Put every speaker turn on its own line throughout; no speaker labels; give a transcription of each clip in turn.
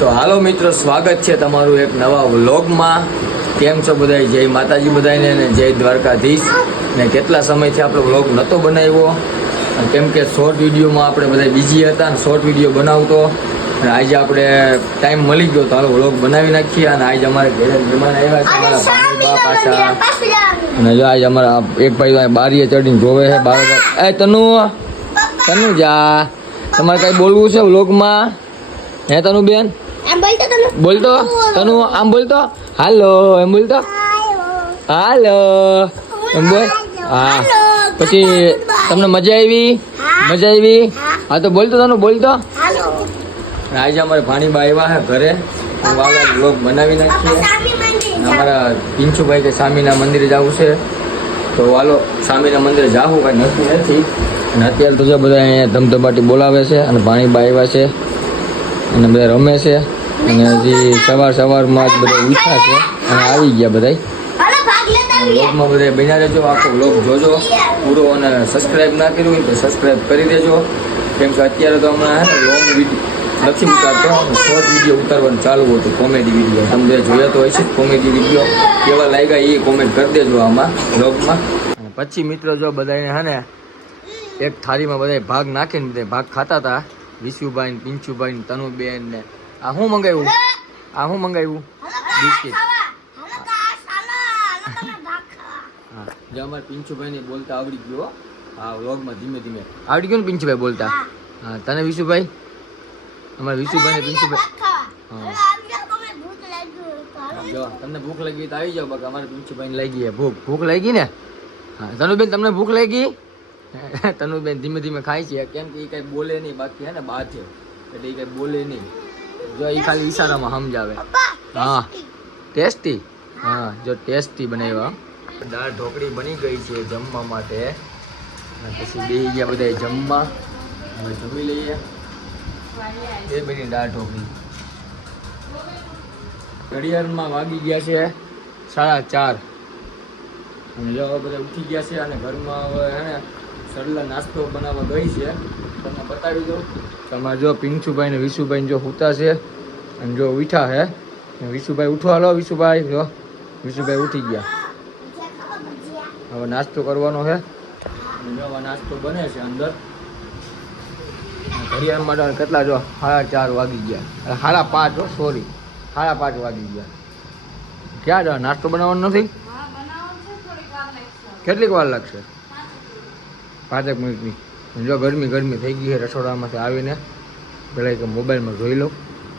તો હાલો મિત્રો સ્વાગત છે તમારું એક નવા વ્લોગમાં. કેમ છો બધા જય માતાજી બધાને ને જય દ્વારકાધીશ. ને કેટલા સમયથી આપણો વ્લોગ નહોતો બનાવ્યો? અને કેમ કે શોર્ટ વિડીયોમાં આપણે બધા બીજી હતા અને શોર્ટ વીડિયો બનાવતો. અને આજે આપણે ટાઈમ મળી ગયો તો હાલો વ્લોગ બનાવી નાખીએ અને આજે અમારે ઘરે મહેમાન આવ્યા છે અમારા ભાઈ બા પાછા. અને જો આજે અમારા એક ભાઈ બારીએ ચડીને જોવે છે બાર એ તનુ! તનુ જા. તમારે કાંઈ બોલવું છે વ્લોગમાં? હે તનુ બેન
બોલતો તને
આમ બોલતો? હાલો એમ બોલતો? હાલો. એમ બોલ? હા. પછી તમને મજા આવી? મજા આવી? હા. તો બોલતો તનુ બોલતો? આજે અમારે ભાણીબા આવ્યા છે ઘરે. વાળા બ્લોગ બનાવી નાખીએ. અમારા પિંચુભાઈ કે સ્વામીના મંદિરે જવું છે. તો વાલો સ્વામીના મંદિરે જાવું કાંઈ નક્કી નથી. અને અત્યારે તો જો બધા અહીંયા ધમધમાટી બોલાવે છે અને પાણી આવ્યા છે. અને બધા રમે છે. અને હજી સવાર સવારમાં જ બધા ઉઠા છે. અને આવી ગયા બધા વ્લોગમાં બધા બન્યા રહેજો. આખો વ્લોગ જોજો. પૂરો અને સબસ્ક્રાઇબ ના કર્યું હોય તો સબસ્ક્રાઈબ કરી દેજો. કેમ કે અત્યારે તો હમણાં હે લોંગ વીડિયો નથી ઉતારતો. શોર્ટ વીડિયો ઉતારવાનું ચાલુ હતું. કોમેડી વીડિયો તમને જોયા તો હોય છે કોમેડી વીડિયો કેવા લાગ્યા એ કોમેન્ટ કરી દેજો આમાં વ્લોગમાં અને પછી મિત્રો જો બધાને હે ને એક થાળીમાં બધા ભાગ નાખીને બધા ભાગ ખાતા હતા. વિશુભાઈ પિંચુભાઈ તનુબેન ને આ શું મંગાવ્યું? આ શું મંગાવ્યું? બિસ્કિટ. જે અમારે પિંચુભાઈ ને બોલતા આવડી ગયો હા. વ્લોગમાં ધીમે ધીમે. આવડી ગયું ને પિંચુભાઈ બોલતા? હા. તને વિશુભાઈ? અમારે વિશુભાઈ ને પિંચુભાઈ જો તમને ભૂખ લાગી તો આવી જાઓ બાકી અમારે પિંચુભાઈ લાગી છે. ભૂખ ભૂખ લાગી ને? હા તનુબેન તમને ભૂખ લાગી? તનુબેન ધીમે ધીમે ખાય છે. કેમ કે એ કઈ બોલે નહીં બાકી હે ને બહાર છે એટલે એ કઈ બોલે નહીં. જો એ ખાલી ઈશારામાં સમજાવે. હા. ટેસ્ટી? હા, જો ટેસ્ટી બનાવ્યા. દાળ ઢોકળી બની ગઈ છે જમવા માટે. પછી બે ગયા બધા જમવા. હવે જમી લઈએ. એ બની દાળ ઢોકળી. ઘડિયાળમાં વાગી ગયા છે સાડા ચાર. અને જો બધા ઉઠી ગયા છે અને ઘરમાં હવે, હે ને, સરલા નાસ્તો બનાવવા ગઈ છે. તમને બતાવી દઉં. તમારે જો પિંચુભાઈ ને વિશુભાઈ જો હુતા છે અને જો વીઠા છે વિશુભાઈ ઉઠવા લો વિશુભાઈ જો. વિશુભાઈ ઉઠી ગયા. હવે નાસ્તો કરવાનો છે જો નાસ્તો બને છે અંદર. ઘડિયાળ માટે કેટલા જો સાડા ચાર વાગી ગયા. સાડા પાંચ હો સોરી સાડા પાંચ વાગી ગયા. ક્યાં જવા નાસ્તો બનાવવાનો નથી? કેટલીક વાર લાગશે? પાંચેક મિનિટની. જો ગરમી ગરમી થઈ ગઈ છે રસોડામાંથી આવીને પેલા કે મોબાઈલમાં જોઈ લો.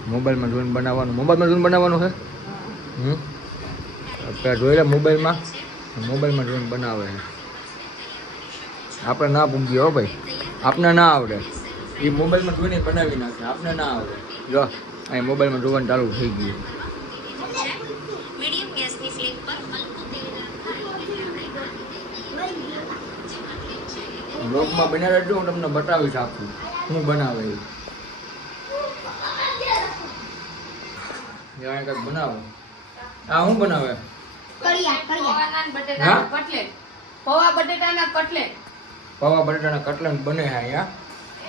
મોબાઈલમાં જોઈને બનાવવાનું. મોબાઈલમાં જોઈને બનાવવાનું છે? હમ? પેલા જોઈ લે મોબાઈલમાં. મોબાઈલમાં જોઈને બનાવે છે. આપણે ના પૂગીએ હો ભાઈ. આપને ના આવડે. એ મોબાઈલમાં જોઈને બનાવી નાખે. આપને ના આવડે. જો અહીં મોબાઈલમાં જોવાનું ચાલુ થઈ ગયું. બ્લોગમાં બન્યા રહેજો હું તમને બતાવીશ આખું. હું બનાવે એ જાણે કંઈક બનાવો. આ હું બનાવે?
કળિયા કળિયા
હા?
પૌવા બટેટાના કટલેટ. પૌવા બટેટાના કટલેટ.
બટાટાના કટલેટ બને છે અહીંયા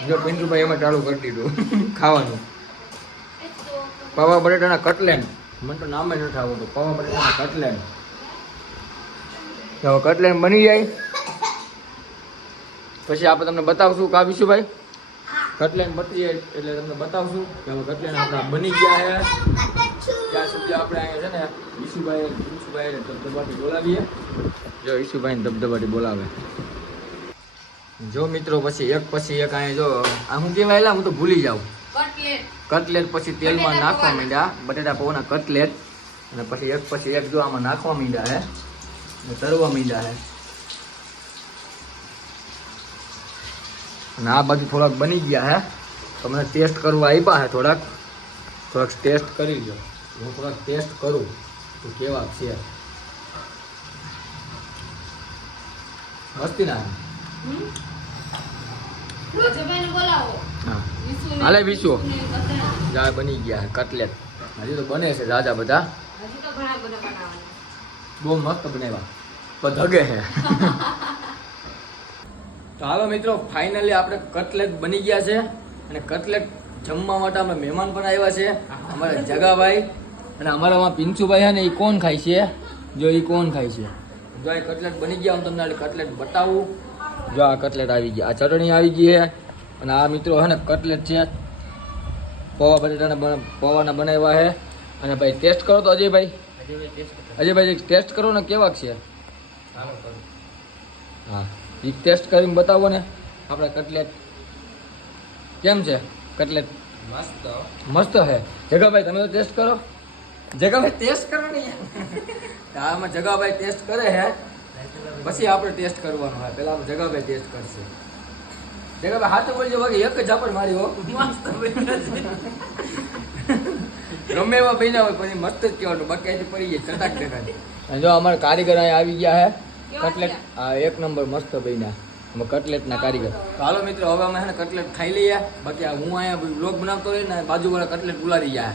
જો પિન્ટુભાઈ એમાં ચાલુ કરી દીધું ખાવાનું. પૌવા બટાટાના કટલેટ. મને તો નામે નથી આવડતું. પૌવા બટેટાના કટલેટ. તો કટલેટ બની જાય. પછી આપણે તમને બતાવશું કા વિશુભાઈ બની જાય એટલે તમને બતાવશું કે હવે કટલેટ આપણા બની ગયા છે ત્યાં સુધી આપણે અહીંયા છે ને ઈશુભાઈ ઈશુભાઈ ધબધબાટી બોલાવીએ. જો વિશુભાઈને ધબધબાટી બોલાવે. જો મિત્રો પછી એક પછી એક અહીંયા જો આ હું કહેવાય હું તો ભૂલી જાઉં.
કટલેટ.
પછી તેલમાં નાખવા. માંડ્યા. બટેટા પૌના કટલેટ. અને પછી એક પછી એક જો આમાં નાખવા માંડ્યા હે. તરવા માંડ્યા હે. અને આ બાજુ થોડાક બની ગયા હે. તમને ટેસ્ટ કરવા આપ્યા હે થોડાક. થોડાક ટેસ્ટ કરી લો હું થોડાક ટેસ્ટ કરું. તો કેવા છે? મસ્તી ના
રોજભાઈને બોલાવો.
હા.
વિશુને-
હાલે વિશુ.
વિશુને બધાને.
જા બની ગયા કટલેટ. હજી તો બને છે જાજા બધા.
હજી તો ઘણા બધા બનાવવાના
બહુ મસ્ત બનાવ્યા. પણ ધગે છે તો હાલો મિત્રો ફાઇનલી આપણે કટલેટ બની ગયા છે અને કટલેટ જમવા માટે અમે મહેમાન પણ આવ્યા છે. અમારા જગાભાઈ અને અમારામાં પિન્સુભાઈ છે ને એ કોણ ખાય છે? જો એ કોણ ખાય છે? જો આ કટલેટ બની ગયા હું તમને કટલેટ બતાવું. જો આ કટલેટ આવી ગયા. આ ચટણી આવી ગઈ છે અને આ મિત્રો છે ને કટલેટ છે. પૌવા બટેટાના બન- પૌવાના બનાવ્યા છે. અને ભાઈ ટેસ્ટ કરો તો અજયભાઈ. અજયભાઈ ટેસ્ટ કરો. ને કેવાક છે? હા. એ ટેસ્ટ કરીને બતાવો ને. આપણે કટલેટ કેમ છે? કટલેટ
મસ્ત.
મસ્ત હે. જગાભાઈ તમે તો ટેસ્ટ કરો. જગાભાઈ ટેસ્ટ કરો ને આમાં જગાભાઈ ટેસ્ટ કરે હે. પછી આપણે ટેસ્ટ કરવાનો હોય. પેલા આપણે જગાભાઈ ટેસ્ટ કરશે. જગાભાઈ હાથે બોલજો બાકી એક જ ઝાપડ મારી હો. મસ્ત. ગમે એવા બન્યા હોય પછી મસ્ત જ કહેવાનું. બાકી અહીંથી પડી જાય ચટાક અને જો અમારા કારીગર અહીંયા આવી ગયા હે. કટલેટ એક નંબર મસ્ત બન્યા. અમે કટલેટના કારીગર. હાલો મિત્રો, હવે અમે ને કટલેટ ખાઈ લઈએ. બાકી હું અહીંયા બ્લોગ બનાવતો હોય ને, બાજુવાળા કટલેટ ઉલારી ગયા